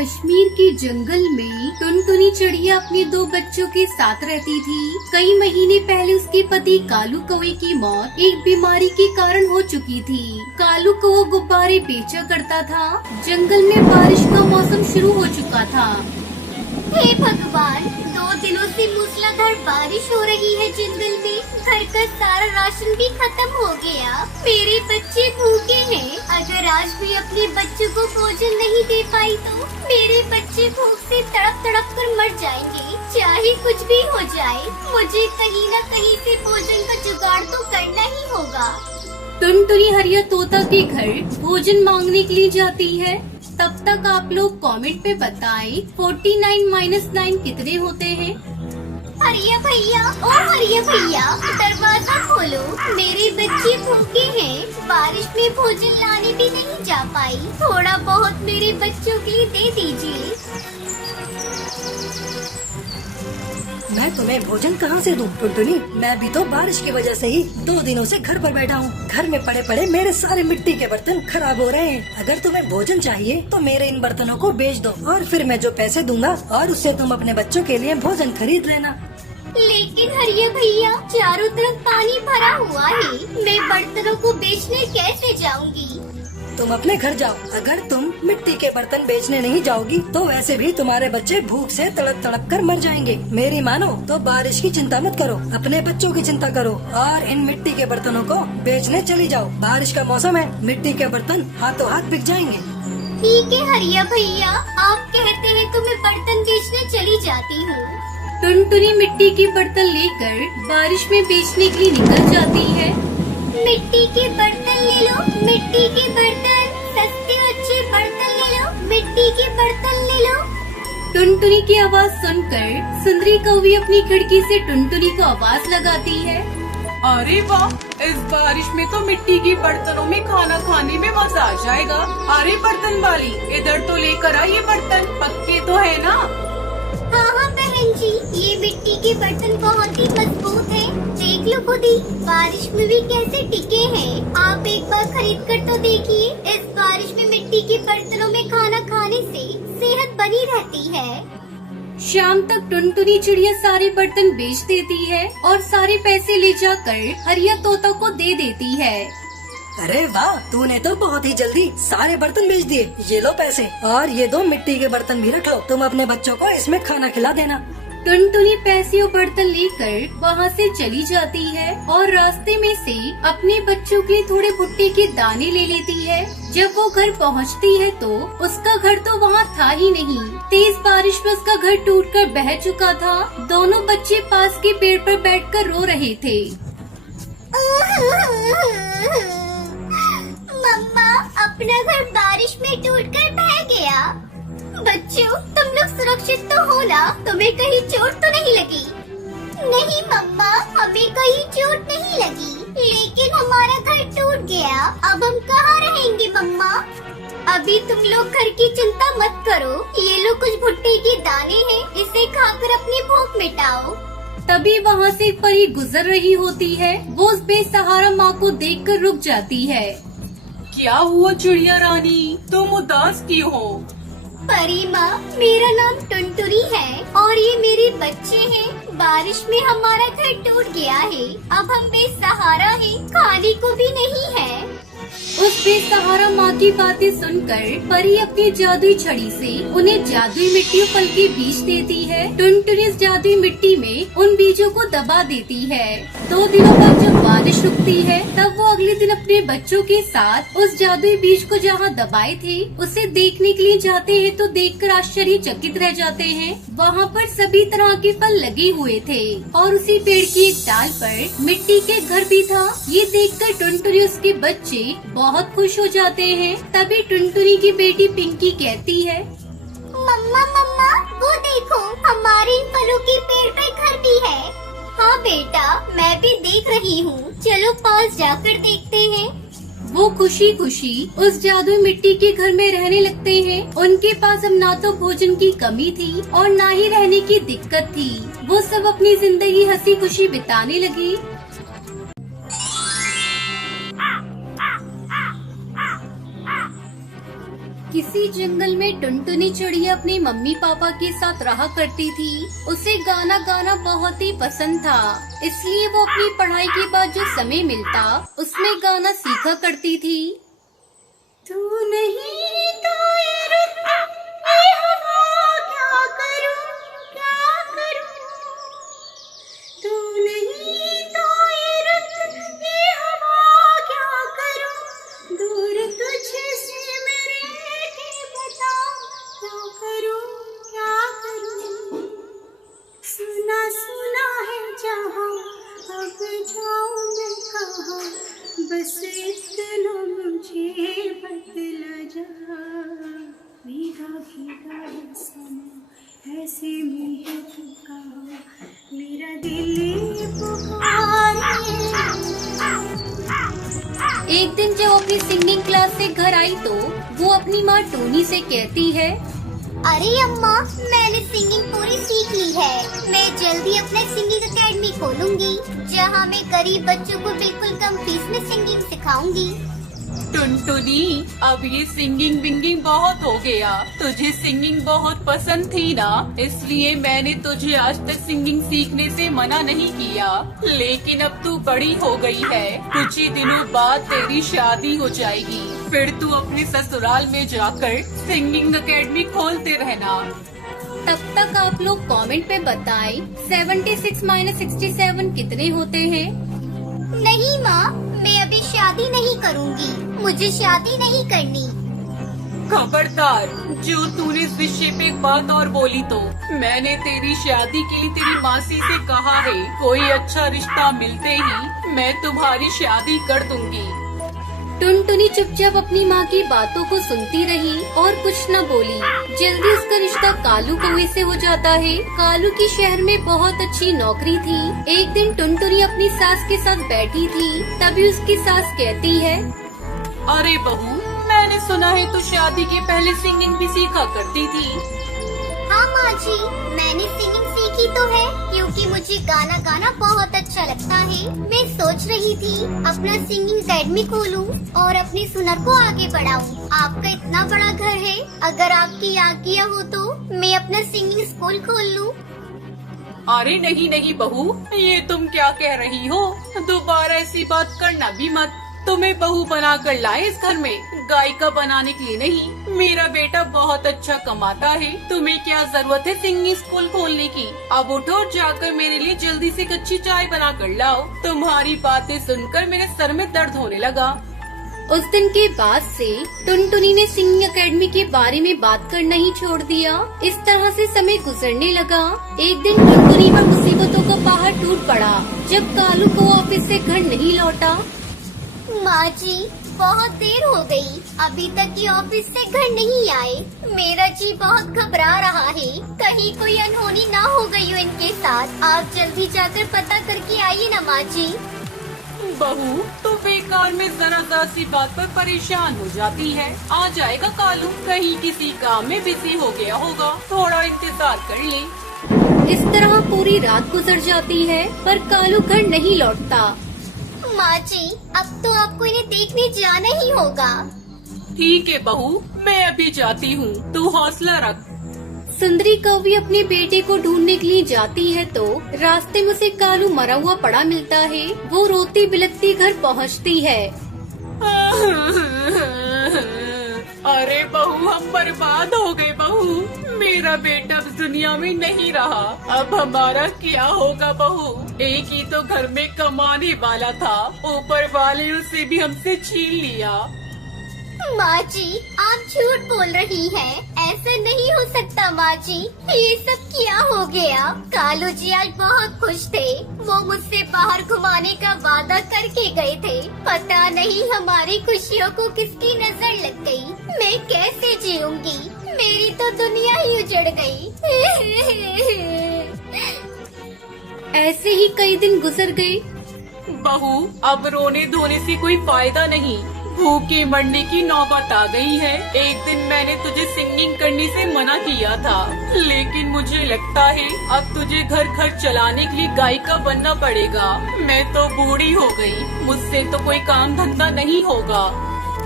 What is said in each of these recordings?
कश्मीर के जंगल में टुनटुनी चिड़िया अपने दो बच्चों के साथ रहती थी। कई महीने पहले उसके पति कालू कौवे की मौत एक बीमारी के कारण हो चुकी थी। कालू कौवा गुब्बारे बेचा करता था। जंगल में बारिश का मौसम शुरू हो चुका था। हे भगवान, 2 दिनों से मूसलाधार बारिश हो रही है जंगल में। घर का सारा राशन भी खत्म हो गया। मेरे बच्चे भूखे हैं। अगर आज भी अपने बच्चों को भोजन नहीं दे पाई तो मेरे बच्चे भूख से तड़प तड़प कर मर जाएंगे। चाहे कुछ भी हो जाए, मुझे कहीं न कहीं से भोजन का जुगाड़ तो करना ही होगा। टुनटुनी हरिया तोता के घर भोजन मांगने के लिए जाती है। तब तक आप लोग कमेंट पे बताएं 49 - 9 कितने होते हैं। हरिया भैया, ओ हरिया भैया, दरवाजा खोलो। मेरे बच्चे भूखे हैं। बारिश में भोजन लाने भी नहीं जा पाई। थोड़ा बहुत मेरे बच्चों के लिए दे दीजिए। मैं तुम्हें भोजन कहाँ से दूं टुनटुनी? मैं भी तो बारिश की वजह से ही 2 दिनों से घर पर बैठा हूँ। घर में पड़े पड़े मेरे सारे मिट्टी के बर्तन खराब हो रहे हैं। अगर तुम्हें भोजन चाहिए तो मेरे इन बर्तनों को बेच दो और फिर मैं जो पैसे दूंगा और उससे तुम अपने बच्चों के लिए भोजन खरीद लेना। लेकिन हरिया भैया, चारों तरफ पानी भरा हुआ है। मैं बर्तनों को बेचने कैसे जाऊंगी? तुम अपने घर जाओ। अगर तुम मिट्टी के बर्तन बेचने नहीं जाओगी तो वैसे भी तुम्हारे बच्चे भूख से तड़प तड़प कर मर जाएंगे। मेरी मानो तो बारिश की चिंता मत करो, अपने बच्चों की चिंता करो और इन मिट्टी के बर्तनों को बेचने चली जाओ। बारिश का मौसम है, मिट्टी के बर्तन हाथों हाथ बिक जाएंगे। ठीक है हरिया भैया, आप कहते हैं तो मैं बर्तन बेचने चली जाती हूँ। टुनटुनी मिट्टी के बर्तन लेकर बारिश में बेचने के लिए निकल जाती है। मिट्टी के बर्तन ले लो, मिट्टी के बर्तन, सस्ते अच्छे बर्तन ले लो, मिट्टी के बर्तन ले लो। टुनटुनी की आवाज सुनकर सुंदरी कौवी अपनी खिड़की से टुनटुनी को आवाज लगाती है। अरे वाह, इस बारिश में तो मिट्टी के बर्तनों में खाना खाने में मजा आ जाएगा। अरे बर्तन वाली, इधर तो लेकर आ, ये बर्तन पक्के तो है ना? हाँ हाँ बहन जी, ये मिट्टी के बर्तन बहुत ही मजबूत है। देख लो खुद ही, बारिश में भी कैसे टिके हैं। आप एक बार खरीद कर तो देखिए। इस बारिश में मिट्टी के बर्तनों में खाना खाने से सेहत बनी रहती है। शाम तक टुनटुनी चिड़िया सारे बर्तन बेच देती है और सारे पैसे ले जाकर हरिया तोता को दे देती है। अरे वाह, तूने तो बहुत ही जल्दी सारे बर्तन बेच दिए। ये लो पैसे और ये 2 मिट्टी के बर्तन भी रख लो। तुम अपने बच्चों को इसमें खाना खिला देना। टुनटुनी पैसे और बर्तन लेकर वहाँ से चली जाती है और रास्ते में से अपने बच्चों के थोड़े भुट्टे के दाने ले लेती है। जब वो घर पहुँचती है तो उसका घर तो वहाँ था ही नहीं। तेज बारिश में उसका घर टूटकर बह चुका था। दोनों बच्चे पास के पेड़ पर बैठकर रो रहे थे। मम्मा, अपना घर बारिश में टूटकर बह गया। बच्चों, तुम लोग सुरक्षित तो हो ना? तुम्हें कहीं चोट तो नहीं लगी? नहीं मम्मा, हमें कहीं चोट नहीं लगी, लेकिन हमारा घर टूट गया। अब हम कहाँ रहेंगे मम्मा? अभी तुम लोग घर की चिंता मत करो। ये लो कुछ भुट्टे के दाने हैं, इसे खाकर अपनी भूख मिटाओ। तभी वहाँ से एक परी गुजर रही होती है। वो उस बेसहारा माँ को देखकर रुक जाती है। क्या हुआ चिड़िया रानी, तुम उदास क्यों हो? परी माँ, मेरा नाम टुनटुनी है और ये मेरे बच्चे हैं। बारिश में हमारा घर टूट गया है। अब हम बेसहारा हैं, खाने को भी नहीं है। उस बेसहारा माँ की बातें सुनकर परी अपनी जादुई छड़ी से उन्हें जादुई मिट्टी और फल के बीज देती है। टुनटुनी इस जादुई मिट्टी में उन बीजों को दबा देती है। 2 दिनों बाद जब बारिश रुकती है तब वो अगले दिन अपने बच्चों के साथ उस जादुई बीज को जहाँ दबाए थे उसे देखने के लिए जाते हैं तो देखकर आश्चर्यचकित रह जाते हैं। वहाँ पर सभी तरह के फल लगे हुए थे और उसी पेड़ की एक डाल पर मिट्टी के घर भी था। ये देखकर टुनटुनी उसके बच्चे बहुत खुश हो जाते हैं। तभी टुनटुनी की बेटी पिंकी कहती है, मम्मा मम्मा, वो देखो, हमारे इन फलों के पेड़ पे घर भी है। हाँ बेटा, मैं भी देख रही हूँ। चलो पास जाकर देखते हैं। वो खुशी खुशी उस जादुई मिट्टी के घर में रहने लगते हैं। उनके पास अब ना तो भोजन की कमी थी और ना ही रहने की दिक्कत थी। वो सब अपनी जिंदगी हंसी खुशी बिताने लगी। किसी जंगल में टुनटुनी चिड़िया अपने मम्मी पापा के साथ रहा करती थी। उसे गाना गाना बहुत ही पसंद था, इसलिए वो अपनी पढ़ाई के बाद जो समय मिलता उसमें गाना सीखा करती थी। तू नहीं तो ये रुत, ये हवा, क्या करूं, क्या करूं। तू नहीं तो ये रुत, ये हवा, क्या करूं। दूर तुझसे मेरे के बता, क्या करूं, क्या करूं। सुना सुना है जहां, अब जाऊं मैं कहां। बस इतना मुझे बतला जा। भीगा भीगा है समा, ऐसे में है तू कहाँ। मेरा दिल पुकारे। एक दिन जब अपनी सिंगिंग क्लास से घर आई तो वो अपनी माँ टोनी से कहती है, अरे अम्मा, मैंने सिंगिंग पूरी सीख ली है। मैं जल्दी अपना सिंगिंग एकेडमी खोलूंगी, जहाँ मैं गरीब बच्चों को बिल्कुल कम फीस में सिंगिंग सिखाऊंगी। टुनटुनी, अब ये सिंगिंग विंगिंग बहुत हो गया। तुझे सिंगिंग बहुत पसंद थी ना, इसलिए मैंने तुझे आज तक सिंगिंग सीखने से मना नहीं किया। लेकिन अब तू बड़ी हो गई है, कुछ ही दिनों बाद तेरी शादी हो जाएगी, फिर तू अपने ससुराल में जाकर सिंगिंग एकेडमी खोलते रहना। तब तक आप लोग कमेंट पे बताएं 76 - 67 कितने होते हैं। नहीं माँ, मैं अभी शादी नहीं करूँगी, मुझे शादी नहीं करनी। खबरदार, जो तूने इस विषय पे एक बात और बोली तो मैंने तेरी शादी के लिए तेरी मासी से कहा है, कोई अच्छा रिश्ता मिलते ही मैं तुम्हारी शादी कर दूंगी। टुनटुनी चुपचाप अपनी माँ की बातों को सुनती रही और कुछ न बोली। जल्दी उसका रिश्ता कालू कौवे से हो जाता है। कालू की शहर में बहुत अच्छी नौकरी थी। एक दिन टुनटुनी अपनी सास के साथ बैठी थी, तभी उसकी सास कहती है, अरे बहू, मैंने सुना है तू शादी के पहले सिंगिंग भी सीखा करती थी। हाँ माँ जी, मैंने सिंगिंग सीखी तो है, क्योंकि मुझे गाना गाना बहुत अच्छा लगता है। मैं सोच रही थी अपना सिंगिंग एकेडमी खोलूं और अपनी सुनर को आगे बढ़ाऊं। आपका इतना बड़ा घर है, अगर आपकी आज्ञा हो तो मैं अपना सिंगिंग स्कूल खोल लूं। अरे नहीं नहीं बहू, ये तुम क्या कह रही हो? दोबारा ऐसी बात करना भी मत। तुम्हें बहू बना कर लाए इस घर में, गायिका बनाने के लिए नहीं। मेरा बेटा बहुत अच्छा कमाता है, तुम्हें क्या जरूरत है सिंगिंग स्कूल खोलने की? अब उठो और जाकर मेरे लिए जल्दी से कच्ची चाय बना कर लाओ। तुम्हारी बातें सुनकर मेरे सर में दर्द होने लगा। उस दिन के बाद से टुनटुनी ने सिंगिंग एकेडमी के बारे में बात करना ही छोड़ दिया। इस तरह से समय गुजरने लगा। एक दिन टुनटुनी पर मुसीबतों का पहाड़ टूट पड़ा जब कालू को ऑफिस से घर नहीं लौटा। माँ जी, बहुत देर हो गई, अभी तक ये ऑफिस से घर नहीं आए। मेरा जी बहुत घबरा रहा है, कहीं कोई अनहोनी ना हो गई हो इनके साथ। आप जल्दी जाकर पता करके आइए ना माँ जी। बहू, तो बेकार में जरा सी बात पर परेशान हो जाती है। आ जाएगा कालू, कहीं किसी काम में बिजी हो गया होगा, थोड़ा इंतजार कर ले। इस तरह पूरी रात गुजर जाती है, पर कालू घर नहीं लौटता। माँ जी, अब तो आपको इन्हें देखने जाना ही होगा। ठीक है बहू, मैं अभी जाती हूँ, तू हौसला रख। सुंदरी कौवी अपने बेटे को ढूंढने के लिए जाती है तो रास्ते में उसे कालू मरा हुआ पड़ा मिलता है। वो रोती बिलखती घर पहुँचती है। अरे बहू, हम बर्बाद हो गए बहू, मेरा बेटा अब दुनिया में नहीं रहा। अब हमारा क्या होगा बहू? एक ही तो घर में कमाने वाला था, ऊपर वाले ने उसे भी हमसे छीन लिया। माँ जी, आप झूठ बोल रही हैं। ऐसा नहीं हो सकता माँ जी, ये सब क्या हो गया? कालू जी आज बहुत खुश थे, वो मुझसे बाहर घुमाने का वादा करके गए थे। पता नहीं हमारी खुशियों को किसकी नजर लग गई। मैं कैसे जीऊंगी? मेरी तो दुनिया ही उजड़ गई। ऐसे ही कई दिन गुजर गए। बहू, अब रोने धोने से कोई फायदा नहीं, भूखे मरने की नौबत आ गई है। एक दिन मैंने तुझे सिंगिंग करने से मना किया था, लेकिन मुझे लगता है अब तुझे घर घर चलाने के लिए गायिका बनना पड़ेगा। मैं तो बूढ़ी हो गई, मुझसे तो कोई काम धंधा नहीं होगा।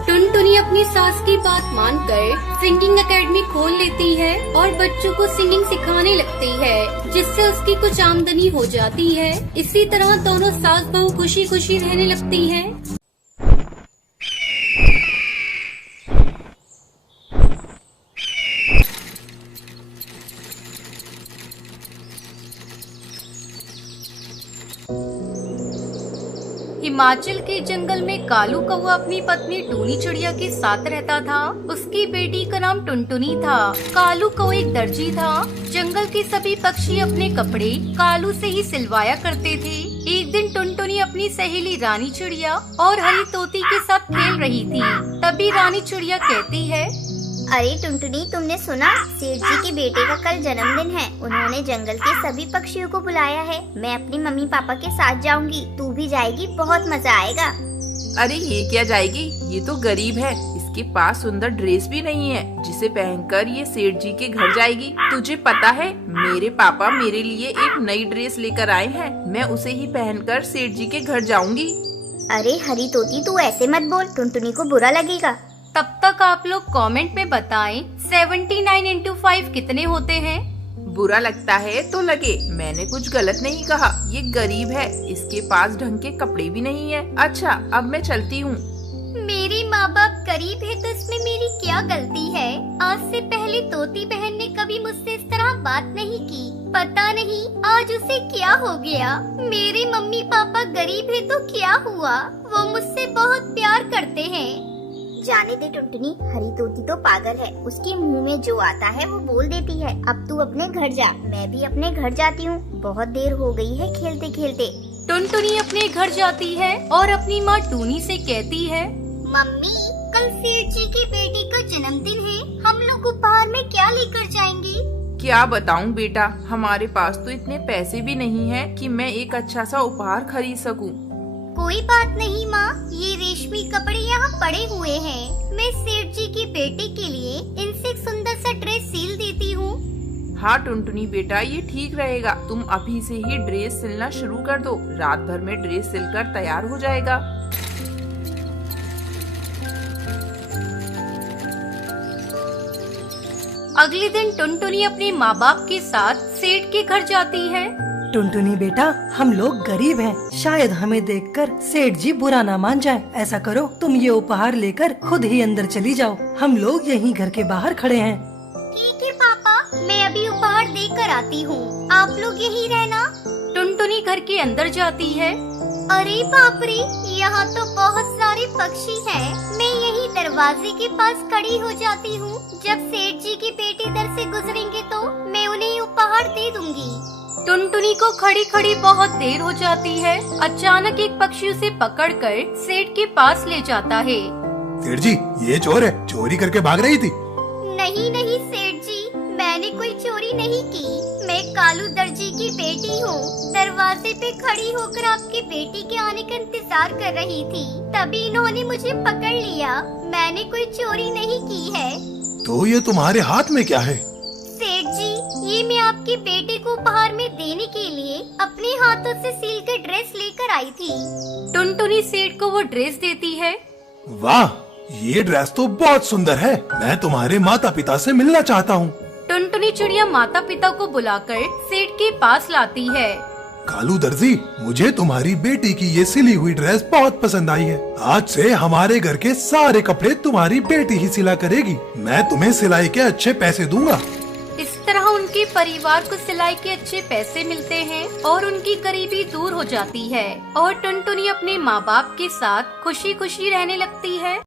टुनटुनी अपनी सास की बात मानकर सिंगिंग एकेडमी खोल लेती है और बच्चों को सिंगिंग सिखाने लगती है, जिससे उसकी कुछ आमदनी हो जाती है। इसी तरह दोनों सास बहू खुशी खुशी रहने लगती हैं। हिमाचल के जंगल में कालू कौवा अपनी पत्नी टूनी चिड़िया के साथ रहता था। उसकी बेटी का नाम टुनटुनी था। कालू कौवा एक दर्जी था। जंगल के सभी पक्षी अपने कपड़े कालू से ही सिलवाया करते थे। एक दिन टुनटुनी अपनी सहेली रानी चिड़िया और हरी तोती के साथ खेल रही थी। तभी रानी चिड़िया कहती है, अरे टुनटुनी, तुमने सुना? सेठ जी के बेटे का कल जन्मदिन है। उन्होंने जंगल के सभी पक्षियों को बुलाया है। मैं अपनी मम्मी पापा के साथ जाऊंगी, तू भी जाएगी, बहुत मजा आएगा। अरे ये क्या जाएगी, ये तो गरीब है। इसके पास सुंदर ड्रेस भी नहीं है जिसे पहनकर ये सेठ जी के घर जाएगी। तुझे पता है, मेरे पापा मेरे लिए एक नई ड्रेस लेकर आए हैं। मैं उसे ही पहनकर सेठ जी के घर जाऊंगी। अरे हरी तोती, तू ऐसे मत बोल, टुनटुनी को बुरा लगेगा। तब तक आप लोग कमेंट में बताएं 79 into 5 कितने होते हैं। बुरा लगता है तो लगे, मैंने कुछ गलत नहीं कहा। ये गरीब है, इसके पास ढंग के कपड़े भी नहीं है। अच्छा, अब मैं चलती हूँ। मेरे माँ बाप गरीब है तो इसमें मेरी क्या गलती है? आज से पहले तोती बहन ने कभी मुझसे इस तरह बात नहीं की। पता नहीं आज उसे क्या हो गया। मेरे मम्मी पापा गरीब है तो क्या हुआ, वो मुझसे बहुत प्यार करते हैं। जाने दे टुनटुनी, हरी तोती तो पागल है। उसके मुंह में जो आता है वो बोल देती है। अब तू अपने घर जा, मैं भी अपने घर जाती हूँ। बहुत देर हो गई है खेलते खेलते। टुनटुनी अपने घर जाती है और अपनी माँ टूनी से कहती है, मम्मी, कल सेठ जी की बेटी का जन्मदिन है। हम लोग उपहार में क्या लेकर जाएंगे? क्या बताऊँ बेटा, हमारे पास तो इतने पैसे भी नहीं है कि मैं एक अच्छा सा उपहार खरीद सकूँ। कोई बात नहीं माँ, ये रेशमी कपड़े यहाँ पड़े हुए हैं। मैं सेठ जी की बेटी के लिए इनसे एक सुंदर सा ड्रेस सिल देती हूँ। हाँ टुनटुनी बेटा, ये ठीक रहेगा। तुम अभी से ही ड्रेस सिलना शुरू कर दो। रात भर में ड्रेस सिलकर तैयार हो जाएगा। अगले दिन टुनटुनी अपने माँ बाप के साथ सेठ के घर जाती है। टुनटुनी बेटा, हम लोग गरीब हैं, शायद हमें देखकर सेठ जी बुरा ना मान जाए। ऐसा करो, तुम ये उपहार लेकर खुद ही अंदर चली जाओ। हम लोग यहीं घर के बाहर खड़े हैं। ठीक है पापा, मैं अभी उपहार देकर आती हूँ। आप लोग यहीं रहना। टुनटुनी घर के अंदर जाती है। अरे बाप रे, यहाँ तो बहुत सारे पक्षी हैं। मैं यहीं दरवाजे के पास खड़ी हो जाती हूँ। जब सेठ जी की बेटी इधर से गुजरेंगे तो मैं उन्हें उपहार दे दूंगी। टुनटुनी को खड़ी खड़ी बहुत देर हो जाती है। अचानक एक पक्षी उसे पकड़कर सेठ के पास ले जाता है। सेठ जी, ये चोर है, चोरी करके भाग रही थी। नहीं नहीं सेठ जी, मैंने कोई चोरी नहीं की। मैं कालू दर्जी की बेटी हूँ। दरवाजे पे खड़ी होकर आपकी बेटी के आने का इंतजार कर रही थी, तभी इन्होंने मुझे पकड़ लिया। मैंने कोई चोरी नहीं की है। तो ये तुम्हारे हाथ में क्या है? सेठ जी, ये मैं आपकी बेटे को उपहार में देने के लिए अपने हाथों से सील कर ड्रेस लेकर आई थी। टुनटुनी सेठ को वो ड्रेस देती है। वाह, ये ड्रेस तो बहुत सुंदर है। मैं तुम्हारे माता पिता से मिलना चाहता हूँ। टुनटुनी चिड़िया माता पिता को बुलाकर सेठ के पास लाती है। कालू दर्जी, मुझे तुम्हारी बेटी की ये सिली हुई ड्रेस बहुत पसंद आई है। आज से हमारे घर के सारे कपड़े तुम्हारी बेटी ही सिला करेगी। मैं तुम्हें सिलाई के अच्छे पैसे दूंगा। इस तरह उनके परिवार को सिलाई के अच्छे पैसे मिलते हैं और उनकी गरीबी दूर हो जाती है और टुनटुनी अपने माँ बाप के साथ खुशी खुशी रहने लगती है।